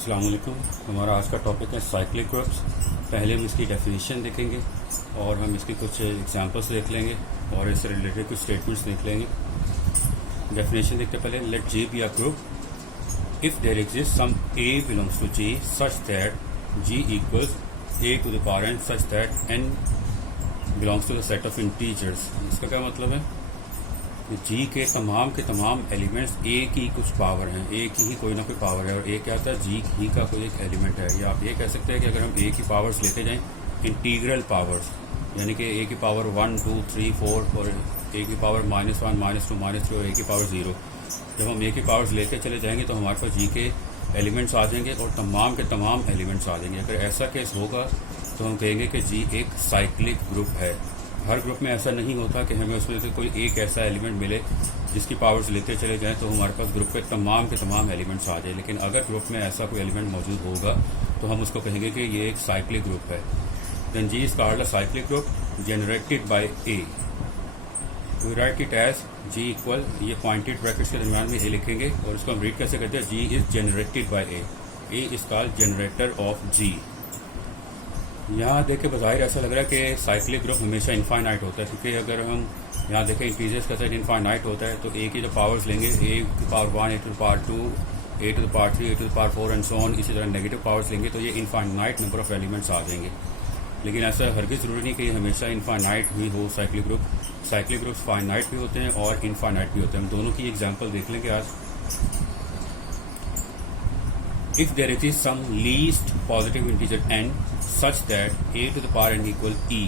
अस्सलाम वालेकुम। हमारा आज का टॉपिक है साइक्लिक ग्रुप्स। पहले हम इसकी डेफिनेशन देखेंगे और हम इसकी कुछ एग्जांपल्स देख लेंगे और इससे रिलेटेड कुछ स्टेटमेंट्स देख लेंगे। डेफिनेशन देखते पहले, let G be a group if there exist some a belongs to G such that G equals a to the power n such that n belongs to the set of integers. इसका क्या मतलब है? जी के तमाम elements ए की कुछ power हैं, ए की ही कोई ना कोई पावर है और ए क्या होता है? जी ही का कोई एक एलिमेंट है। या आप ये कह सकते हैं कि अगर हम ए की पावर्स लेते जाएं, इंटीग्रल पावर्स, यानी कि ए की पावर 1, 2, 3, 4 और ए की पावर -1, -2, -3 और ए की पावर 0। जब हम ए की पावर्स लेते चले जाएंगे तो हमारे पास जी के एलिमेंट्स आ जाएंगे और तमाम एलिमेंट्स आ जाएंगे। अगर ऐसा केस होगा तो हम कहेंगे कि जी एक साइक्लिक ग्रुप है। हर ग्रुप में ऐसा नहीं होता कि हमें उसमें से कोई एक ऐसा एलिमेंट मिले जिसकी पावर्स लेते चले जाएं तो हमारे पास ग्रुप के तमाम एलिमेंट्स आ जाए। लेकिन अगर ग्रुप में ऐसा कोई एलिमेंट मौजूद होगा तो हम उसको कहेंगे कि ये एक साइक्लिक ग्रुप है। Then G is called a cyclic group generated by a. We write it as G equal, ये पॉइंटेड ब्रैकेट्स के दरमियान में ए लिखेंगे और इसको हम रीड कैसे करते हैं? G is generated by A. A is called generator of G. यहाँ देख के बज़ाहिर ऐसा लग रहा है कि साइक्लिक ग्रुप हमेशा इनफाइनाइट होता है, क्योंकि अगर हम यहाँ देखें इंटीजर्स का सेट इनफाइनाइट होता है तो ए की जो पावर्स लेंगे, A to the power 1, A to the power 2, A to the power 3, A to the power 4 and so on. इसी तरह नेगेटिव पावर्स लेंगे तो ये इनफाइनाइट नंबर ऑफ एलिमेंट्स आ जाएंगे। लेकिन ऐसा हरगिज़ ज़रूरी नहीं कि ये हमेशा इनफाइनाइट ही हो cyclic group. Cyclic groups finite भी होते हैं और इनफाइनाइट भी होते हैं। हम दोनों की एग्जाम्पल देख लेंगे आज। If there is some least positive integer n such that a to the power n equal e,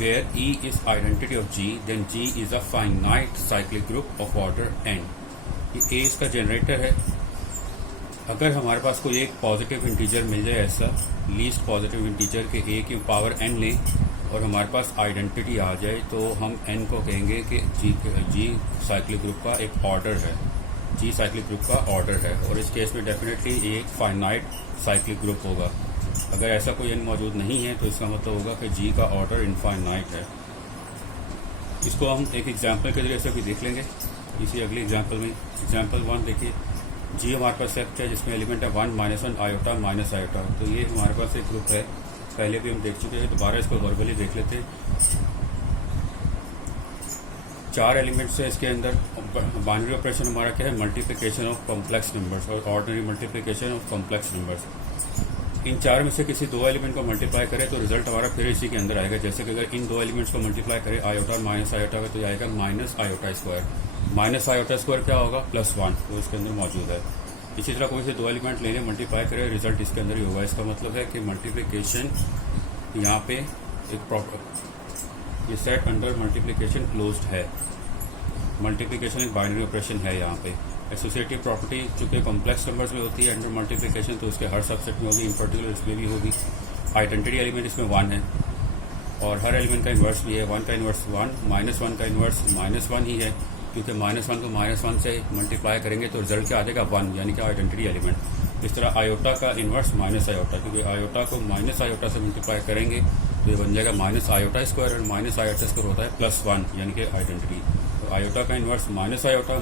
where e is identity of g, then g is a finite cyclic group of order n. ये a इसका generator है। अगर हमारे पास कोई एक positive integer मिल जाए, ऐसा least positive integer के a की पावर n लें और हमारे पास आइडेंटिटी आ जाए तो हम n को कहेंगे कि g साइक्लिक ग्रुप का एक ऑर्डर है। जी साइक्लिक ग्रुप का ऑर्डर है और इस केस में डेफिनेटली एक फाइनाइट साइक्लिक ग्रुप होगा। अगर ऐसा कोई एन मौजूद नहीं है तो इसका मतलब होगा कि जी का ऑर्डर इनफाइनाइट है। इसको हम एक एग्जांपल के जरिए से भी देख लेंगे। इसी अगली एग्जांपल में एग्जांपल 1 देखिए, जी हमारे पास सेट है जिसमें एलिमेंट है 1, -1, आयोटा, -आयोटा। तो ये हमारे पास एक ग्रुप है, पहले भी हम देख चुके हैं, दोबारा इसको वर्बली देख लेते हैं। 4 एलिमेंट्स है इसके अंदर। बाइनरी ऑपरेशन हमारा क्या है? मल्टीप्लिकेशन ऑफ कॉम्प्लेक्स नंबर्स और ordinary multiplication of complex numbers. इन 4 में से किसी 2 एलिमेंट को मल्टीप्लाई करें तो रिजल्ट हमारा फिर इसी के अंदर आएगा। जैसे कि अगर इन 2 एलिमेंट्स को मल्टीप्लाई करें आयोटा और माइनस आयोटा का तो आएगा minus iota square. Minus iota square क्या होगा? +1, तो इसके अंदर मौजूद है। इसी तरह कोई से 2 एलिमेंट ले लें, मल्टीप्लाई करें, रिजल्ट इसके अंदर ही होगा। इसका मतलब है कि मल्टीप्लिकेशन यहाँ पे एक प्रॉपर, ये सेट अंडर मल्टीप्लिकेशन क्लोज्ड है। मल्टीप्लिकेशन एक बाइनरी ऑपरेशन है यहाँ पे। एसोसिएटिव प्रॉपर्टी चूंकि कॉम्प्लेक्स नंबर्स में होती है अंडर मल्टीप्लिकेशन, तो उसके हर सबसेट में होगी, इन पर्टिकुलर इसमें भी होगी। आइडेंटिटी एलिमेंट इसमें 1 है और हर एलिमेंट का इन्वर्स भी है। 1 का इन्वर्स 1, -1 का इन्वर्स -1 ही है, क्योंकि -1 को -1 से मल्टीप्लाई करेंगे तो रिजल्ट क्या आ जाएगा? 1, यानी कि आइडेंटिटी एलिमेंट। इस तरह आयोटा का इन्वर्स माइनस आयोटा, क्योंकि आयोटा को माइनस आयोटा से मल्टीप्लाई करेंगे तो ये बन जाएगा माइनस आयोटा स्क्वायर और माइनस आयोटा स्क्वायर होता है +1, यानी कि आइडेंटिटी। तो आयोटा का इन्वर्स माइनस आयोटा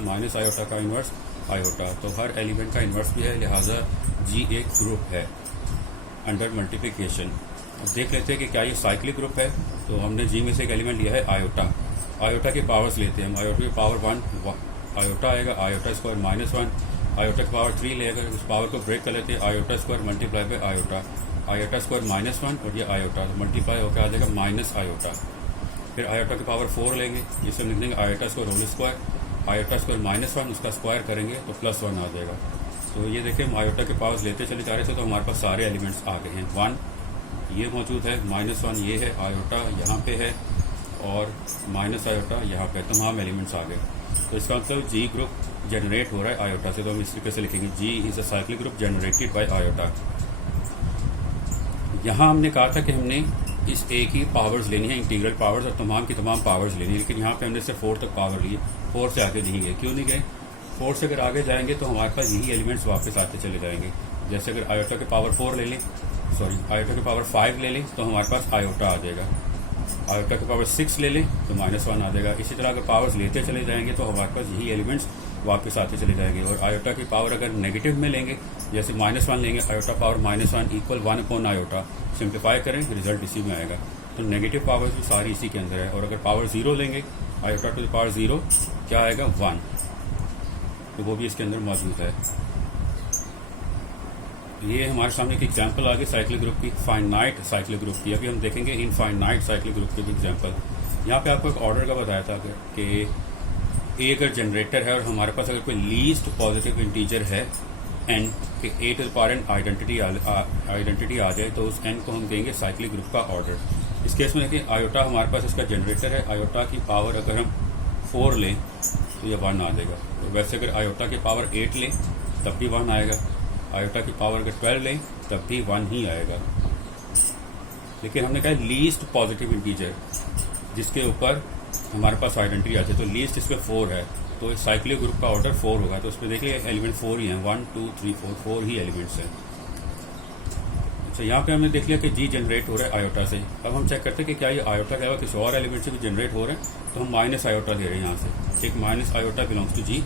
का इन्वर्स आयोटा। तो हर एलिमेंट का इन्वर्स भी है, लिहाजा जी एक ग्रुप है अंडर मल्टीप्लिकेशन। अब देख लेते हैं कि क्या ये साइक्लिक ग्रुप है। तो हमने जी में से एक एलिमेंट लिया है आयोटा। आयोटा के पावर्स लेते हैं हम। आयोटा की पावर 1 आयोटा आएगा, आयोटा स्क्वायर -1। आयोटा की पावर 3 लेकर उस पावर को ब्रेक कर लेते हैं, iota square multiply by iota. Iota square -1 और ये आयोटा तो मल्टीप्लाई होकर आ जाएगा माइनस आयोटा। फिर आयोटा की पावर 4 लेंगे, जिससे लिख देंगे iota square whole square. Iota square -1 उसका स्क्वायर करेंगे तो +1 आ जाएगा। तो ये देखिए हम आयोटा के पावर्स लेते चले जा रहे थे तो हमारे पास सारे एलिमेंट्स आ गए हैं। 1 ये मौजूद है, -1 ये है, आयोटा यहाँ पे है और माइनस आयोटा यहाँ पे, तमाम एलिमेंट्स आ गए। तो इसका मतलब जी ग्रुप जनरेट हो रहा है आयोटा से। तो हम इस तरीके से लिखेंगे, G is a cyclic group generated by iota. यहाँ हमने कहा था कि हमने इस ए की पावर्स लेनी है, इंटीग्रल पावर्स, और तमाम की तमाम पावर्स लेनी है। लेकिन यहाँ पे हमने सिर्फ 4 तक पावर ली, 4 से आगे नहीं गए। क्यों नहीं गए? 4 से अगर आगे जाएंगे तो हमारे पास यही एलिमेंट्स वापस आते चले जाएंगे। जैसे अगर आयोटा के पावर 4 ले लें, आयोटा के पावर 5 ले लें तो हमारे पास आयोटा आ जाएगा। आयोटा के पावर 6 ले लें तो -1 आ जाएगा। इसी तरह अगर पावर्स लेते चले जाएंगे तो हमारे पास यही एलिमेंट्स वापस आते चले जाएंगे। और आयोटा की पावर अगर नेगेटिव में लेंगे, जैसे -1 लेंगे, iota power -1 equal 1 upon iota, simplify करें रिजल्ट इसी में आएगा। तो नेगेटिव पावर भी सारी इसी के अंदर है। और अगर पावर 0 लेंगे, आयोटा टू द पावर 0 क्या आएगा 1, तो वो भी इसके अंदर मौजूद है। ये हमारे सामने एक एग्जांपल आ गई साइक्लिक ग्रुप की, फाइनाइट साइक्लिक ग्रुप की। अभी हम देखेंगे इनफाइनाइट साइक्लिक ग्रुप की एग्जांपल। यहाँ पे आपको एक ऑर्डर का बताया था कि ए अगर जनरेटर है और हमारे पास अगर कोई लीस्ट पॉजिटिव इंटीजर है एन, कि A to the power N identity आ जाए, तो उस एन को हम देंगे साइक्लिक ग्रुप का ऑर्डर। इस केस में देखिए आयोटा हमारे पास इसका जनरेटर है, आयोटा की पावर अगर हम 4 लें तो ये 1 आ जाएगा। तो वैसे अगर आयोटा की पावर 8 लें तब भी 1 आएगा, आयोटा की पावर अगर 12 लें तब भी 1 ही आएगा। लेकिन हमने कहा लीस्ट पॉजिटिव इंटीजर जिसके ऊपर हमारे पास आइडेंटिटी आती है, तो लीस्ट इसमें 4 है, तो इस साइक्लिक ग्रुप का ऑर्डर 4 होगा। तो उसमें देखिए एलिमेंट 4 ही हैं, 1 2 3 4 ही एलिमेंट्स हैं। अच्छा, यहाँ पे हमने देख लिया कि जी जनरेट हो रहा है आयोटा से। अब हम चेक करते हैं कि क्या ये आयोटा के अलावा किसी और एलिमेंट से भी जनरेट हो रहे हैं, तो हम माइनस आयोटा ले रहे हैं यहाँ से। एक माइनस आयोटा बिलोंग्स टू जी।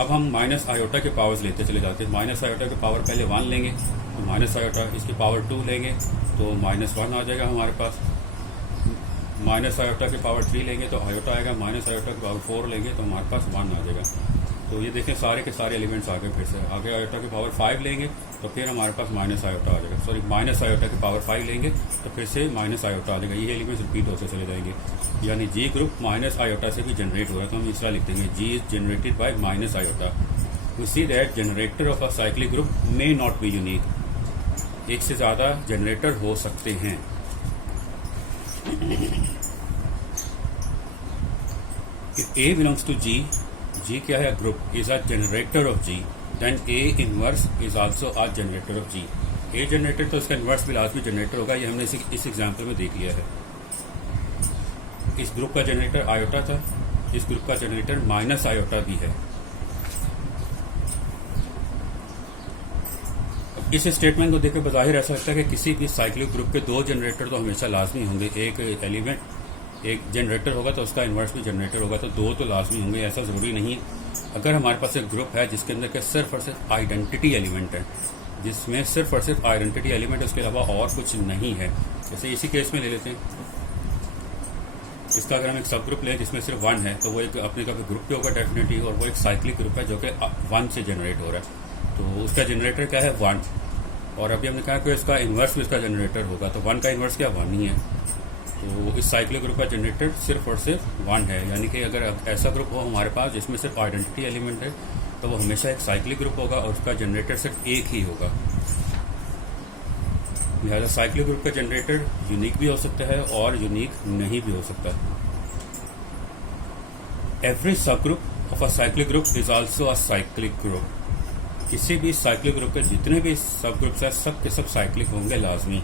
अब हम माइनस आयोटा के पावर्स लेते चले जाते हैं। माइनस आयोटा के पावर पहले 1 लेंगे तो माइनस आयोटा, इसकी पावर 2 लेंगे तो -1 आ जाएगा हमारे पास। माइनस आयोटा की पावर 3 लेंगे तो आयोटा आएगा, माइनस आयोटा की पावर 4 लेंगे तो हमारे पास 1 आ जाएगा। तो ये देखें सारे के सारे एलिमेंट्स आ गए। फिर से आगे आयोटा की पावर 5 लेंगे तो फिर हमारे पास माइनस आयोटा आ जाएगा। सॉरी, माइनस आयोटा की पावर 5 लेंगे तो फिर से माइनस आयोटा आ जाएगा। ये एलिमेंट्स रिपीट होते चले जाएंगे। यानी जी ग्रुप माइनस आयोटा से भी जनरेट हो रहा है, तो हम इस तरह लिख देंगे G is generated by minus iota. We see that generator of a cyclic group may not be unique. एक से ज्यादा जनरेटर हो सकते हैं। If A belongs to G, G क्या है group, is a generator of G, then A inverse is also a generator of G. A generator तो इसका इन्वर्स भी लाजमी जनरेटर होगा। ये हमने इस एग्जाम्पल में देख लिया है। इस ग्रुप का जनरेटर आयोटा था, इस ग्रुप का जनरेटर माइनस आयोटा भी है। इस स्टेटमेंट को देखकर बज़ाहिर ऐसा लगता है कि किसी भी साइक्लिक ग्रुप के 2 जनरेटर तो हमेशा लाजमी होंगे। एक एलिमेंट एक जनरेटर होगा तो उसका इन्वर्स भी जनरेटर होगा, तो 2 तो लाजमी होंगे। ऐसा ज़रूरी नहीं है। अगर हमारे पास एक ग्रुप है जिसके अंदर के सिर्फ और सिर्फ आइडेंटिटी एलिमेंट है, जिसमें सिर्फ और सिर्फ आइडेंटिटी एलिमेंट है, उसके अलावा और कुछ नहीं है, जैसे इसी केस में ले लेते हैं। इसका अगर हम एक सब ग्रुप लें जिसमें सिर्फ 1 है, तो वो एक अपने का ग्रुप भी होगा डेफिनेटली, और वो एक साइक्लिक ग्रुप है जो कि 1 से जनरेट हो रहा है। तो उसका जनरेटर क्या है 1, और अभी हमने कहा कि इसका इन्वर्स भी इसका जनरेटर होगा, तो 1 का इन्वर्स क्या 1 ही है। तो इस साइक्लिक ग्रुप का जनरेटर सिर्फ और सिर्फ 1 है। यानी कि अगर ऐसा ग्रुप हो हमारे पास जिसमें सिर्फ आइडेंटिटी एलिमेंट है, तो वो हमेशा एक साइक्लिक ग्रुप होगा और उसका जनरेटर सिर्फ एक ही होगा। लिहाजा साइक्लिक ग्रुप का जनरेटर यूनिक भी हो सकता है और यूनिक नहीं भी हो सकता। एवरी सब group of a cyclic group is also a cyclic group. किसी भी साइक्लिक ग्रुप के जितने भी सब ग्रुप्स हैं सब के सब साइक्लिक होंगे लाजमी।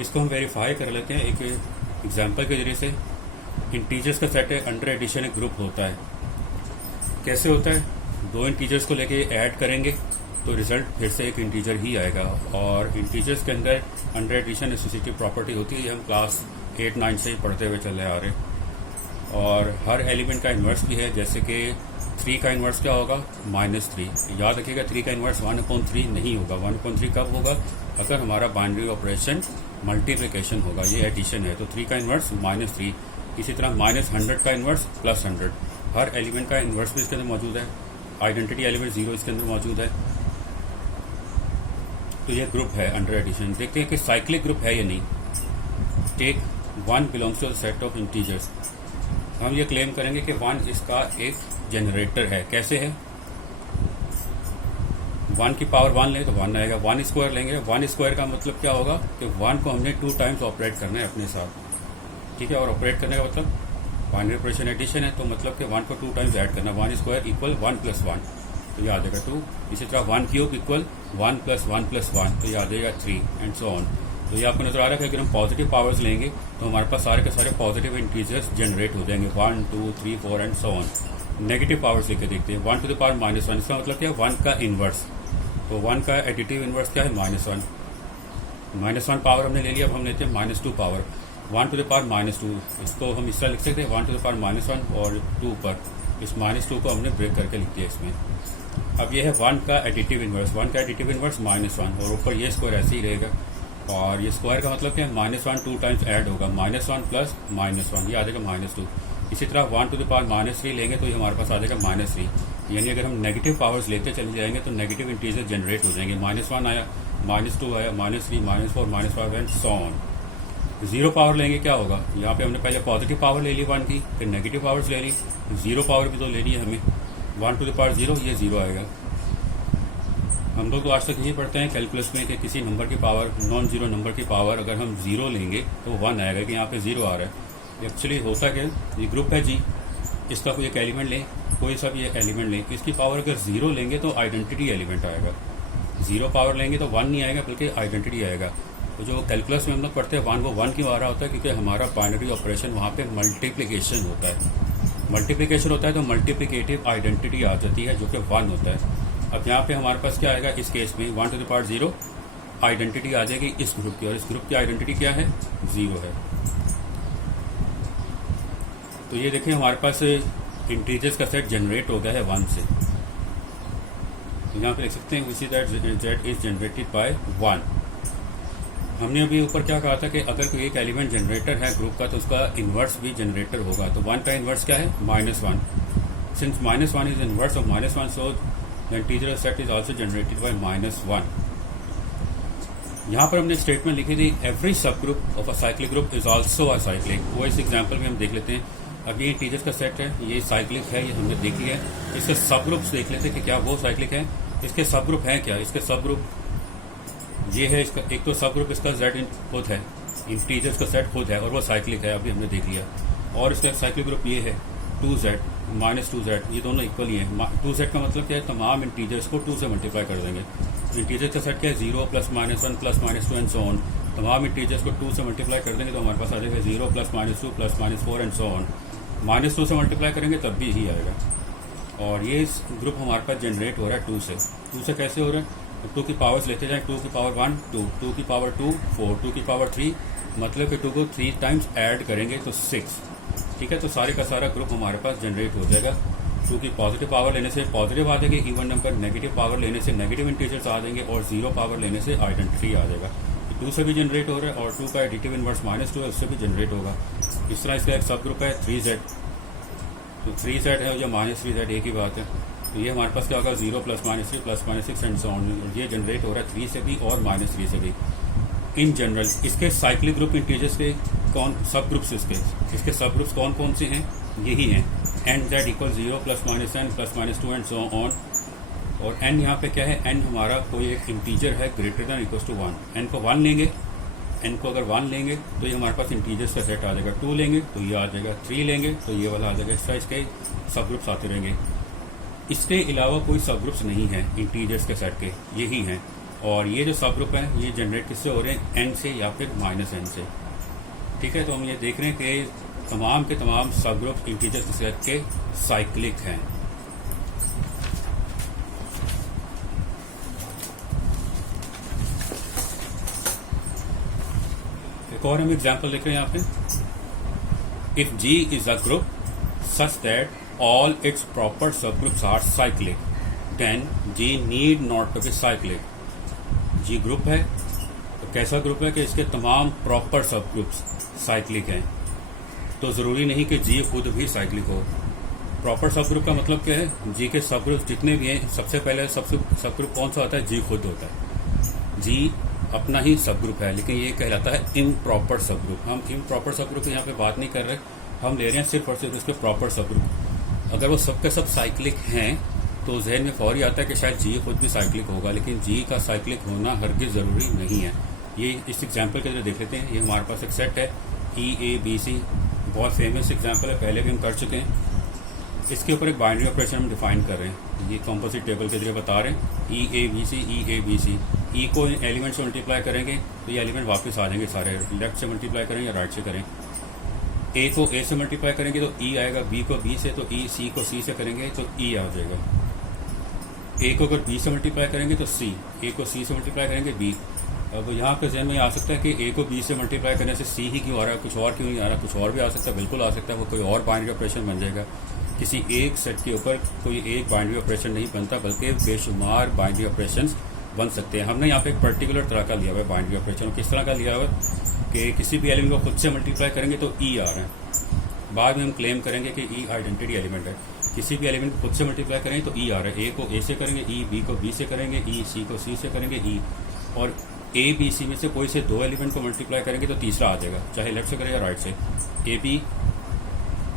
इसको हम वेरीफाई कर लेते हैं एक एग्जाम्पल के जरिए से। इंटीजर्स का सेट है, अंडर एडिशन एक ग्रुप होता है। कैसे होता है, 2 इंटीजर्स को लेके ऐड करेंगे तो रिजल्ट फिर से एक इंटीजर ही आएगा। और इंटीजर्स के अंदर अंडर एडिशन एसोसिएटिव प्रॉपर्टी होती है, हम क्लास 8-9 से ही पढ़ते हुए चले आ रहे हैं। और हर एलिमेंट का इन्वर्स भी है, जैसे कि 3 का इन्वर्स क्या होगा -3। याद रखिएगा 3 का इन्वर्स 1/3 नहीं होगा। 1/3 कब होगा, अगर हमारा बाइनरी ऑपरेशन मल्टीप्लिकेशन होगा, ये एडिशन है। तो 3 का इन्वर्स -3। इसी तरह -100 का इन्वर्स +100। हर एलिमेंट का इन्वर्स भी इसके अंदर मौजूद है। आइडेंटिटी एलिमेंट 0 इसके अंदर मौजूद है। तो ये ग्रुप है अंडर एडिशन। देखते हैं कि साइक्लिक ग्रुप है या नहीं। Take 1 belongs to the set of integers. हम ये क्लेम करेंगे कि 1 इसका एक जनरेटर है। कैसे है, 1 की पावर 1 लें तो 1 आएगा। 1 स्क्वायर लेंगे, 1 स्क्वायर का मतलब क्या होगा कि 1 को हमने 2 टाइम्स ऑपरेट करना है अपने साथ, ठीक है। और ऑपरेट करने का मतलब बाइनरी ऑपरेशन एडिशन है, तो मतलब कि 1 को 2 टाइम्स ऐड करना। 1 स्क्वायर इक्वल 1 + 1, तो ये आ जाएगा 2। इसी तरह 1 क्यूब इक्वल 1 + 1 + 1, तो ये आ जाएगा 3 एंड सो ऑन। तो ये आपको नजर आ रहा है कि अगर हम पॉजिटिव पावर्स लेंगे तो हमारे पास सारे के सारे पॉजिटिव इंटीजर्स जनरेट हो जाएंगे, 1 2 3 4 and so on. Negative powers लेके देखते हैं। 1 टू द पावर -1, इसका मतलब क्या है 1 का इन्वर्स। तो 1 का एडिटिव इन्वर्स क्या है -1। -1 पावर हमने ले लिया। अब हम लेते हैं -2 पावर, 1 टू द पावर -2। इसको हम इस तरह लिख सकते हैं 1 टू द पावर -1 और 2 पर इस -2 को हमने ब्रेक करके लिख दिया इसमें। अब ये है 1 का एडिटिव इन्वर्स, 1 का एडिटिव इन्वर्स -1, और ऊपर ये स्क्वायर ऐसे ही रहेगा। और ये स्क्वायर का मतलब क्या है, -1 2 टाइम्स ऐड होगा, -1 प्लस -1, ये आ जाएगा -2। इसी तरह 1 टू द पावर -3 लेंगे तो ये हमारे पास आ जाएगा -3। यानी अगर हम नेगेटिव पावर्स लेते चले जाएंगे तो नेगेटिव इंटीजर जनरेट हो जाएंगे। -1 आया, -2 आया, -3, -4, -5 एंड सो ऑन। 0 पावर लेंगे क्या होगा, यहाँ पे हमने पहले पॉजिटिव पावर ले ली 1 की, फिर नेगेटिव पावर्स ले ली, 0 पावर भी तो लेनी है हमें। 1 टू द पावर 0, ये 0 आएगा। हम लोग तो आज तक यही पढ़ते हैं कैलकुलस में कि किसी नंबर की पावर, नॉन जीरो नंबर की पावर अगर हम 0 लेंगे तो 1 आएगा, कि यहाँ पे 0 आ रहा है। एक्चुअली होता क्या, ये ग्रुप है जी, इसका कोई एक एलिमेंट लें, कोई सा भी एक एलिमेंट लें, इसकी पावर अगर 0 लेंगे तो आइडेंटिटी एलिमेंट आएगा। 0 पावर लेंगे तो 1 नहीं आएगा बल्कि आइडेंटिटी आएगा। तो जो कैलकुलस में हम लोग पढ़ते हैं 1, वो 1 क्यों आ रहा होता है, क्योंकि हमारा बाइनरी ऑपरेशन वहाँ पे मल्टीप्लिकेशन होता है। मल्टीप्लिकेशन होता है तो मल्टीप्लिकेटिव आइडेंटिटी आ जाती है जो कि 1 होता है। अब यहाँ पे हमारे पास क्या आएगा, इस केस में 1 टू द पावर 0 आइडेंटिटी आ जाएगी इस ग्रुप की, और इस ग्रुप की आइडेंटिटी क्या है, 0 है। तो ये देखिए हमारे पास इंटीजर्स का सेट जनरेट हो गया है 1 से। यहाँ पे लिख सकते हैं we that z is generated by 1। हमने अभी ऊपर क्या कहा था कि अगर कोई एक एलिमेंट जनरेटर है ग्रुप का तो उसका इन्वर्स भी जनरेटर होगा। तो 1 का इन्वर्स क्या है, -1। Since -1 is inverse of -1, so the integer set is also generated by -1। यहाँ पर हमने स्टेटमेंट लिखी थी, एवरी सब group of a cyclic group is also a cyclic. वो इस एग्जाम्पल में हम देख लेते हैं। अब ये इंटीजर्स का सेट है, ये साइक्लिक है, ये हमने देख लिया है। इसके सब ग्रुप्स देख लेते हैं कि क्या वो साइक्लिक है। इसके सब ग्रुप हैं क्या, इसके सब ग्रुप ये है, इसका एक तो सब ग्रुप इसका z खुद है, इंटीजर्स का सेट खुद है और वो साइक्लिक है, अभी हमने देख लिया। और इसका साइक्लिक ग्रुप ये है 2z -2z, ये दोनों इक्वल ही है। 2z का मतलब क्या है, तमाम इंटीजर्स को 2 से मल्टीप्लाई कर देंगे। इंटीजर का सेट क्या है, 0 +, -1 + -2 एंड सो ऑन। तमाम इंटीजर्स को 2 से मल्टीप्लाई कर देंगे तो हमारे पास आ जाएगा 0 + -2 + -4 एंड सो ऑन। -2 से मल्टीप्लाई करेंगे तब भी यही आएगा। और ये ग्रुप हमारे पास जनरेट हो रहा है 2 से। 2 से कैसे हो रहा है, 2 की पावर्स लेते जाएं, 2 की पावर 1 2, 2 की पावर 2 4, 2 की पावर 3, मतलब कि 2 को 3 टाइम्स ऐड करेंगे तो 6। ठीक है, तो सारे का सारा ग्रुप हमारे पास जनरेट हो जाएगा। 2 की पॉजिटिव पावर लेने से पॉजिटिव आ जाएगी इवन नंबर, नेगेटिव पावर लेने से नेगेटिव इंटीजर्स आ जाएंगे, और 0 पावर लेने से आइडेंटिटी आ जाएगा। 2 से भी जनरेट हो रहा है, और 2 का एडिटिव इन्वर्स -2 है, उससे भी जनरेट होगा। इस तरह इसका एक सब ग्रुप है 3z, तो 3z है या -3z, एक ही बात है। तो ये हमारे पास क्या होगा, 0 + -3 + -6 एंड सो ऑन। ये जनरेट हो रहा है 3 से भी और -3 से भी। इन जनरल इसके साइक्लिक ग्रुप इंटीजर्स के कौन सब ग्रुप्स, इसके सब ग्रुप्स कौन कौन से हैं, यही हैं। n z = 0 + -n + -2 and so on. और n यहाँ पे क्या है, n हमारा कोई एक इंटीजर है greater than equal to 1। n को 1 लेंगे, n को अगर 1 लेंगे तो ये हमारे पास इंटीजर्स का सेट आ जाएगा। 2 लेंगे तो ये आ जाएगा, 3 लेंगे तो ये वाला आ जाएगा। इस तरह इसके सब ग्रुप्स आते रहेंगे। इसके अलावा कोई सब ग्रुप्स नहीं है इंटीजर्स के सेट के, यही हैं। और ये जो सब ग्रुप हैं ये जनरेट किससे हो रहे हैं, n से या फिर -n से। ठीक है, तो हम ये देख रहे हैं कि तमाम के तमाम सब ग्रुप इंटीजर्स के सेट के साइक्लिक हैं। एक और हम एग्जाम्पल देख रहे हैं यहाँ पे, if G is a group such that all its proper subgroups are cyclic, then G need not to be cyclic. G group है तो कैसा ग्रुप है कि इसके तमाम प्रॉपर सब ग्रुप्स साइक्लिक हैं। तो ज़रूरी नहीं कि G खुद भी साइक्लिक हो। प्रॉपर सब ग्रुप का मतलब क्या है, G के सब ग्रुप जितने भी हैं, सबसे पहले सब ग्रुप कौन सा होता है, G खुद होता है। G अपना ही सब ग्रुप है, लेकिन ये कहलाता है इम्प्रॉपर सब ग्रुप। हम इम्प्रॉपर सब ग्रुप की यहाँ पे बात नहीं कर रहे, हम ले रहे हैं सिर्फ और सिर्फ इसके प्रॉपर सब ग्रुप। अगर वो सब के सब साइक्लिक हैं तो जहन में फौरी आता है कि शायद G खुद भी साइक्लिक होगा, लेकिन G का साइक्लिक होना हरगिज़ ज़रूरी नहीं है। ये इस एग्जाम्पल के लिए देख लेते हैं। ये हमारे पास एक सेट है EABC, बहुत फेमस एग्जाम्पल है, पहले भी हम कर चुके हैं। इसके ऊपर एक बाइनरी ऑपरेशन हम डिफाइन कर रहे हैं, ये कॉम्पोजिट टेबल के जरिए बता रहे हैं। EABC E को एलिमेंट से मल्टीप्लाई करेंगे तो ये एलिमेंट वापस आ जाएंगे सारे, लेफ्ट से मल्टीप्लाई करें या राइट से करें। A को A से मल्टीप्लाई करेंगे तो E आएगा, B को B से तो E, C को C से करेंगे तो E आ जाएगा। A को अगर B से मल्टीप्लाई करेंगे तो C, A को C से मल्टीप्लाई करेंगे B। अब यहाँ पे जहन में आ सकता है कि A को B से मल्टीप्लाई करने से C ही क्यों आ रहा है, कुछ और क्यों नहीं आ रहा, कुछ और भी आ सकता है, बिल्कुल आ सकता है, वो कोई और बाइनरी ऑपरेशन बन जाएगा। किसी एक सेट के ऊपर कोई एक बाइनरी ऑपरेशन नहीं बनता, बल्कि बेशुमार बाइनरी ऑपरेशंस बन सकते हैं। हमने यहाँ पे एक पर्टिकुलर तरह का लिया हुआ है बाइनरी ऑपरेशन। किस तरह का लिया हुआ है कि किसी भी एलिमेंट को खुद से मल्टीप्लाई करेंगे तो ई आ रहा है, बाद में हम क्लेम करेंगे कि ई आइडेंटिटी एलिमेंट है। किसी भी एलिमेंट को खुद से मल्टीप्लाई करेंगे तो ई आ रहा है, ए को ए से करेंगे ई, बी को बी से करेंगे ई, सी को सी से करेंगे ई, और ए बी सी में से कोई से दो एलिमेंट को मल्टीप्लाई करेंगे तो तीसरा आ जाएगा, चाहे लेफ्ट से करें या राइट से। ए बी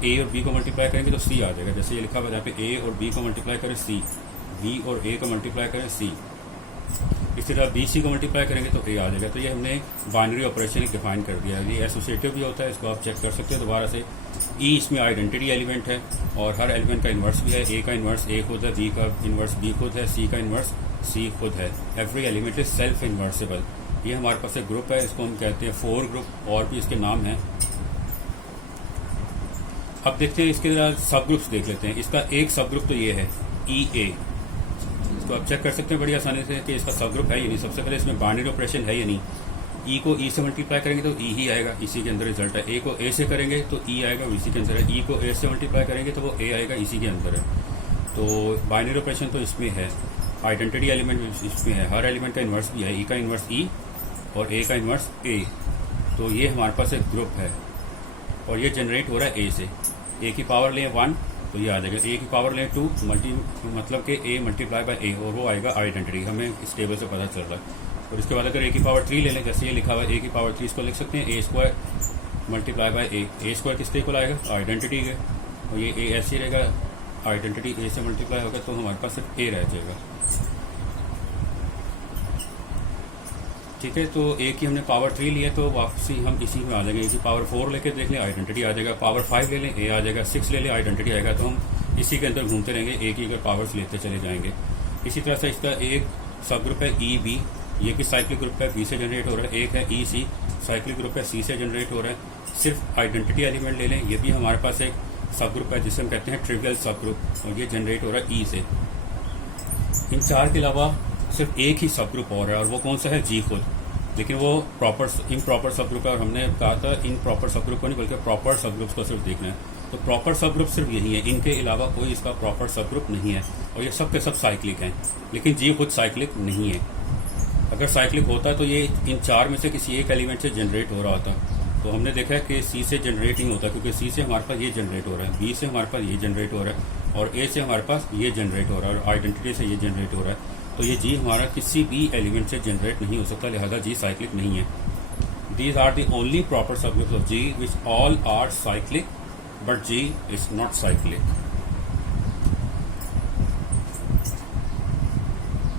ए और बी को मल्टीप्लाई करेंगे तो सी आ जाएगा, जैसे ये लिखा हुआ है यहाँ पे ए और बी को मल्टीप्लाई करें सी, बी और ए को मल्टीप्लाई करें सी। इसी तरह बी सी को मल्टीप्लाई करेंगे तो ए आ जाएगा। तो ये हमने बाइनरी ऑपरेशन डिफाइन कर दिया है। ये एसोसिएटिव भी होता है, इसको आप चेक कर सकते हो दोबारा से। ई इसमें आइडेंटिटी एलिमेंट है और हर एलिमेंट का इन्वर्स भी है। ए का इन्वर्स ए खुद है, बी का इन्वर्स बी खुद है, सी का इन्वर्स सी खुद है। Every element is self invertible. ये हमारे पास एक ग्रुप है, इसको हम कहते हैं फोर ग्रुप, और भी इसके नाम हैं। अब देखते हैं इसके सब ग्रुप्स देख लेते हैं। इसका एक सब ग्रुप तो ये है ई ए, इसको आप चेक कर सकते हैं बड़ी आसानी से कि इसका सब ग्रुप है या नहीं। सबसे पहले इसमें बाइनरी ऑपरेशन है या नहीं। ई को ई से मल्टीप्लाई करेंगे तो ई ही आएगा, इसी के अंदर रिजल्ट है। ए को ए से करेंगे तो ई आएगा, इसी के अंदर है। ई को ए से मल्टीप्लाई करेंगे तो वो ए आएगा, इसी के अंदर है। तो बाइनरी ऑपरेशन तो इसमें है, आइडेंटिटी एलिमेंट इसमें है, हर एलिमेंट का इन्वर्स भी है। ई का इन्वर्स ई और ए का इन्वर्स ए। तो ये हमारे पास एक ग्रुप है और ये जनरेट हो रहा है ए से। ए की पावर लें 1 तो ये आ जाएगा, ए की पावर लें 2 मतलब कि ए मल्टीप्लाई बाय ए, और वो आएगा आइडेंटिटी। हमें इस टेबल से पता चल रहा है। और इसके बाद अगर ए की पावर 3 ले लें, जैसे ये लिखा हुआ है ए की पावर 3, इसको लिख सकते हैं A square multiply by A. A square किसके इक्वल आएगा, आइडेंटिटी के, और ये ए ऐसे ही रहेगा, आइडेंटिटी ए से मल्टीप्लाई होगा तो हमारे पास सिर्फ ए रह जाएगा। ठीक है, तो ए की हमने पावर 3 ली है तो वापसी हम इसी में आ जाएंगे। ए की पावर 4 लेके देख लें, आइडेंटिटी आ जाएगा। पावर 5 ले लें, ए आ जाएगा। 6 ले लें, आइडेंटिटी आएगा। तो हम इसी के अंदर घूमते रहेंगे, ए की अगर पावर्स लेते चले जाएंगे। इसी तरह से इसका एक सब ग्रुप है ई बी, ये भी साइक्लिक ग्रुप है, बी से जनरेट हो रहा है। एक है ई सी, साइक्लिक ग्रुप है, सी से जनरेट हो रहा है। सिर्फ आइडेंटिटी एलिमेंट ले लें, ये भी हमारे पास एक सब ग्रुप है जिसे हम कहते हैं ट्रिवियल सब ग्रुप, और ये जनरेट हो रहा है ई से। इन चार के अलावा सिर्फ एक ही सब ग्रुप और है, और वो कौन सा है, जी खुद। लेकिन वो इम्प्रॉपर सब ग्रुप है, और हमने कहा था इम्प्रॉपर सब ग्रुप को नहीं बल्कि प्रॉपर सब ग्रुप्स को सिर्फ देखना है। तो प्रॉपर सब ग्रुप सिर्फ यही है, इनके अलावा कोई इसका प्रॉपर सब ग्रुप नहीं है, और ये सब के सब साइक्लिक हैं। लेकिन जी खुद साइक्लिक नहीं है। अगर साइक्लिक होता तो ये इन चार में से किसी एक एलिमेंट से जनरेट हो रहा होता। तो हमने देखा है कि सी से जनरेट नहीं होता, क्योंकि सी से हमारे पास ये जनरेट हो रहा है, बी से हमारे पास ये जनरेट हो रहा है, और ए से हमारे पास ये जनरेट हो रहा है, और आइडेंटिटी से ये जनरेट हो रहा है। तो ये जी हमारा किसी भी एलिमेंट से जनरेट नहीं हो सकता, लिहाजा जी साइक्लिक नहीं है। These are the only proper subgroups of G which all are cyclic, but G is not cyclic.